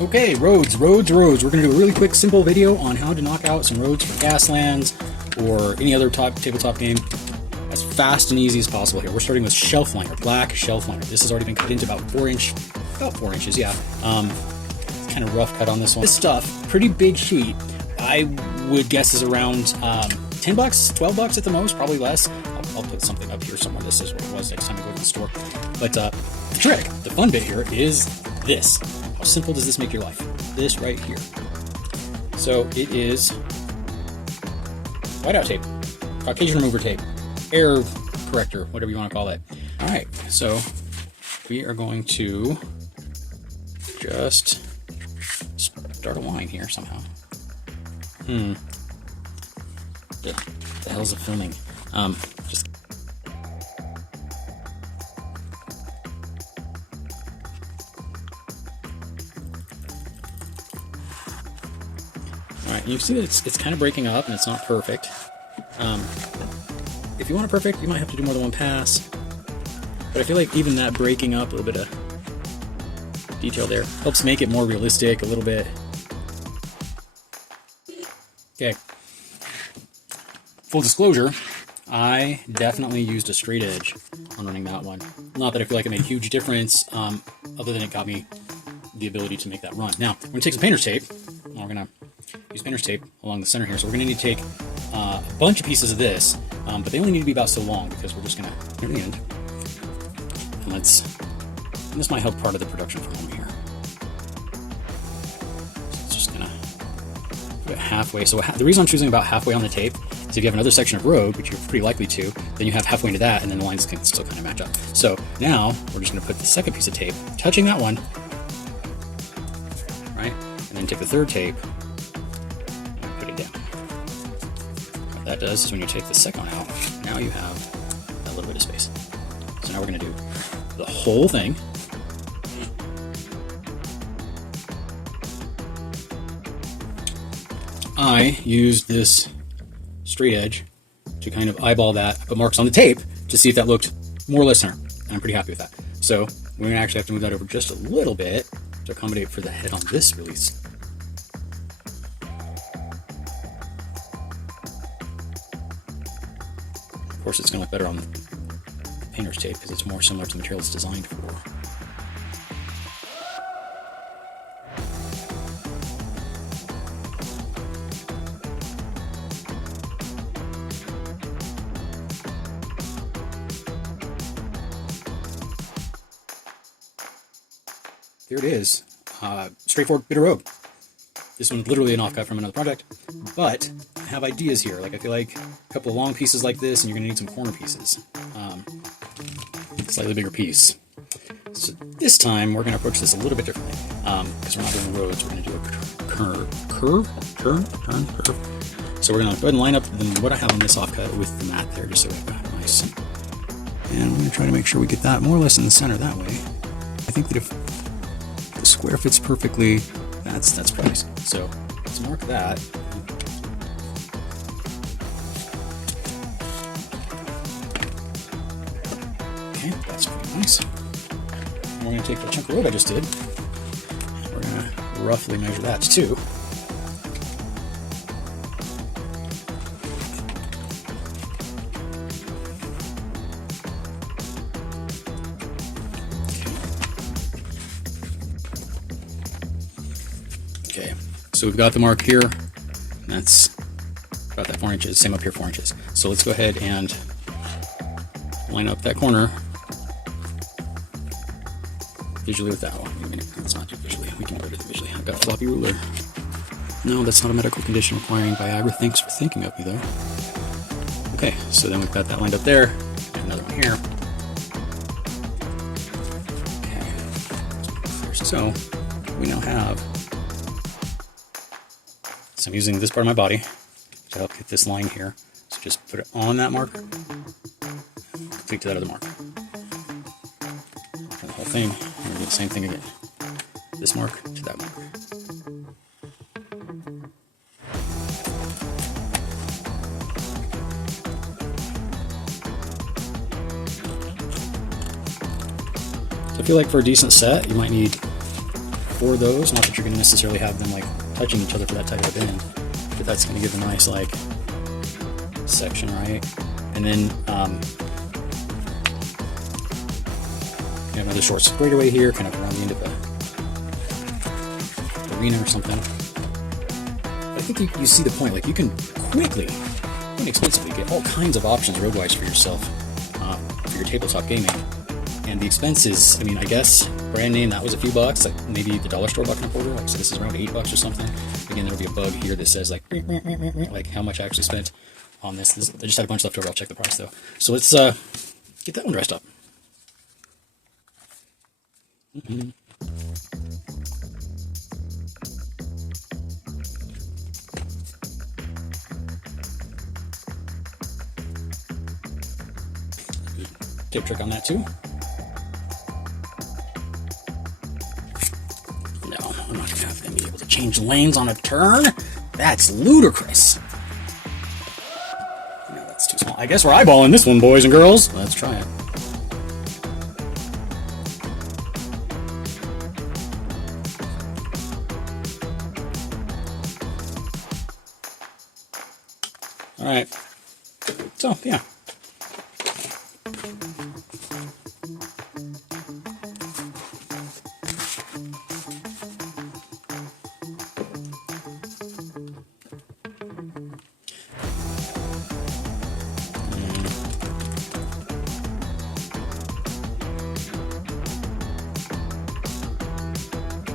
Okay, roads. We're going to do a really quick, simple video on how to knock out some roads for Gaslands or any other tabletop game as fast and easy as possible here. We're starting with shelf liner, black shelf liner. This has already been cut into about 4 inches, yeah. It's kind of rough cut on this one. This stuff, pretty big sheet, I would guess is around $10, $12 at the most, probably less. I'll put something up here somewhere. This is what it was next time I go to the store. But the trick, the fun bit here is this. How simple does this make your life? This right here. So it is whiteout tape, Caucasian remover tape, error corrector, whatever you want to call it. All right, so we are going to just start a line here somehow. The hell's it filming? Just all right. You see that it's kind of breaking up and it's not perfect. If you want it perfect, you might have to do more than one pass. But I feel like even that breaking up, a little bit of detail there, helps make it more realistic a little bit. Okay. Full disclosure, I definitely used a straight edge on running that one. Not that I feel like it made a huge difference, other than it got me the ability to make that run. Now, we're going to take some painter's tape. We're going to use painter's tape along the center here. So we're going to need to take a bunch of pieces of this, but they only need to be about so long because we're just going to near the end. And this might help part of the production from home here. So it's just going to put it halfway. So the reason I'm choosing about halfway on the tape is if you have another section of road, which you're pretty likely to, then you have halfway into that, and then the lines can still kind of match up. So now we're just going to put the second piece of tape, touching that one, right? And then take the third tape and put it down. What that does is when you take the second one out, now you have that little bit of space. So now we're going to do the whole thing. I used this straight edge to kind of eyeball that, put marks on the tape to see if that looked more or less center. And I'm pretty happy with that. So we're going to actually have to move that over just a little bit to accommodate for the head on this release. Of course, it's going to look better on the painter's tape because it's more similar to the material it's designed for. There it is. Straightforward bit of road. This one's literally an offcut from another project, but I have ideas here. Like I feel like a couple of long pieces like this, and you're going to need some corner pieces. Slightly bigger piece. So this time we're going to approach this a little bit differently because we're not doing roads. We're going to do a curve. So we're going to go ahead and line up what I have on this offcut with the mat there, just so we've got nice. And we're going to try to make sure we get that more or less in the center that way. I think that if the square fits perfectly, that's price. So let's mark that. Okay, that's pretty nice. And we're going to take the chunk of road I just did. We're going to roughly measure that too. Okay, so we've got the mark here. That's about that 4 inches. Same up here, 4 inches. So let's go ahead and line up that corner visually with that one. Let's not do visually. We can do it visually. I've got a floppy ruler. No, that's not a medical condition requiring Viagra. Thanks for thinking of me, though. Okay, so then we've got that lined up there. And another one here. Okay. So we now have. So I'm using this part of my body to help get this line here. So just put it on that marker. Complete to that other marker. For the whole thing, we're going to do the same thing again. This mark to that mark. So I feel like for a decent set, you might need for those. Not that you're going to necessarily have them like touching each other for that type of bend, but that's going to give a nice like section, right? And then you have another short straightaway here, kind of around the end of a arena or something. But I think you see the point. Like you can quickly, inexpensively get all kinds of options road-wise for yourself for your tabletop gaming. And the expenses, I mean, I guess brand name, that was a few bucks, like maybe the dollar store buck and a quarter, like so this is around $8 or something. Again, there'll be a bug here that says like how much I actually spent on this. I just had a bunch left over. I'll check the price though. So let's get that one dressed up. Tip trick on that too. No, I'm not gonna have them be able to change lanes on a turn. That's ludicrous. No, that's too small. I guess we're eyeballing this one, boys and girls. Let's try it. All right. So, yeah.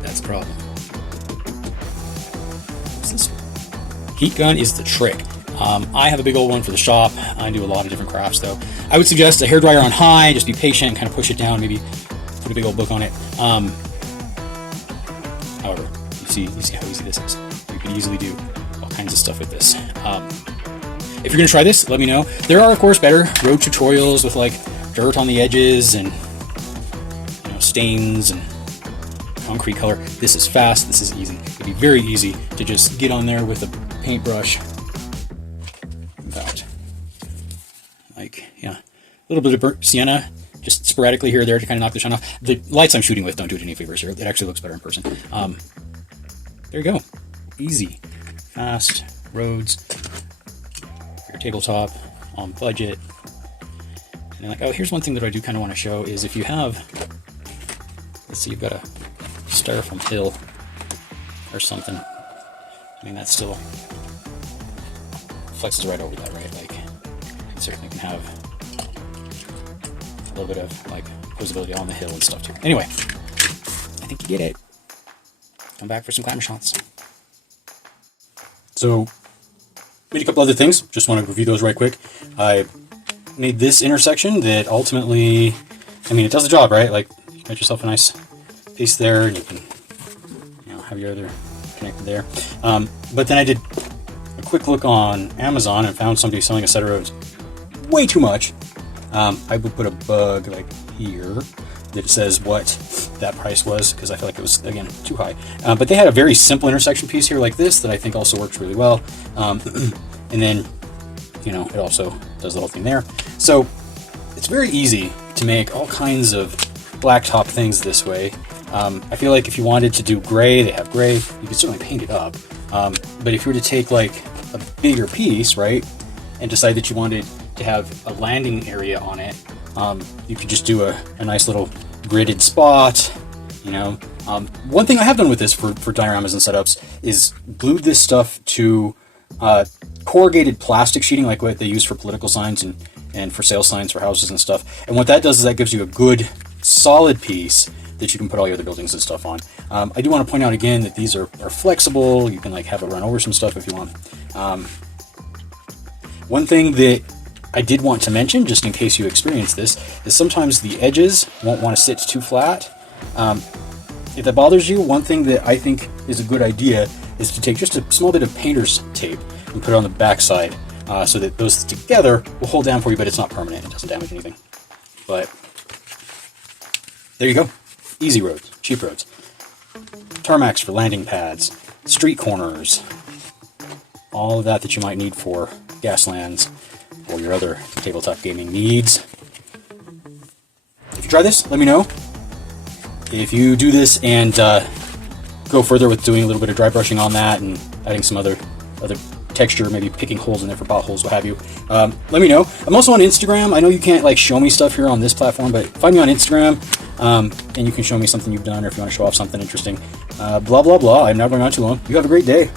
That's the problem. What's this? Heat gun is the trick. I have a big old one for the shop. I do a lot of different crafts though. I would suggest a hairdryer on high, just be patient and kind of push it down, maybe put a big old book on it. However, you see how easy this is. You can easily do all kinds of stuff with this. If you're gonna try this, let me know. There are of course better road tutorials with like dirt on the edges and stains and concrete color. This is fast, this is easy. It'd be very easy to just get on there with a paintbrush. A little bit of burnt sienna, just sporadically here or there to kind of knock the shine off. The lights I'm shooting with don't do it any favors here. It actually looks better in person. There you go. Easy, fast roads. Your tabletop on budget. And like, oh, here's one thing that I do kind of want to show is if you have, let's see, you've got a styrofoam hill or something. I mean, that still flexes right over that, right? Like, you certainly can have a little bit of like posability on the hill and stuff too. Anyway, I think you get it. Come back for some climber shots. So, made a couple other things. Just want to review those right quick. I made this intersection that ultimately, I mean, it does the job, right? Like, you got yourself a nice piece there, and you can, have your other connected there. But then I did a quick look on Amazon and found somebody selling a set of roads way too much. I would put a bug like here that says what that price was, because I feel like it was, again, too high. But they had a very simple intersection piece here like this that I think also works really well. And then, it also does the whole thing there. So it's very easy to make all kinds of blacktop things this way. I feel like if you wanted to do gray, they have gray. You could certainly paint it up. But if you were to take like a bigger piece, right, and decide that you wanted to have a landing area on it, you could just do a nice little gridded spot. One thing I have done with this for dioramas and setups is glued this stuff to corrugated plastic sheeting, like what they use for political signs and for sale signs for houses and stuff. And what that does is that gives you a good solid piece that you can put all your other buildings and stuff on. I do want to point out again that these are flexible. You can like have it run over some stuff if you want. One thing that I did want to mention, just in case you experience this, is sometimes the edges won't want to sit too flat. If that bothers you, one thing that I think is a good idea is to take just a small bit of painter's tape and put it on the back side so that those together will hold down for you, but it's not permanent. It doesn't damage anything. But there you go. Easy roads, cheap roads. Tarmacs for landing pads, street corners, all of that you might need for Gaslands or your other tabletop gaming needs. If you try this, let me know. If you do this and go further with doing a little bit of dry brushing on that and adding some other texture, maybe picking holes in there for potholes, what have you. Let me know. I'm also on Instagram. I know you can't like show me stuff here on this platform, but find me on Instagram, and you can show me something you've done, or if you want to show off something interesting. Blah blah blah. I'm not going on too long. You have a great day.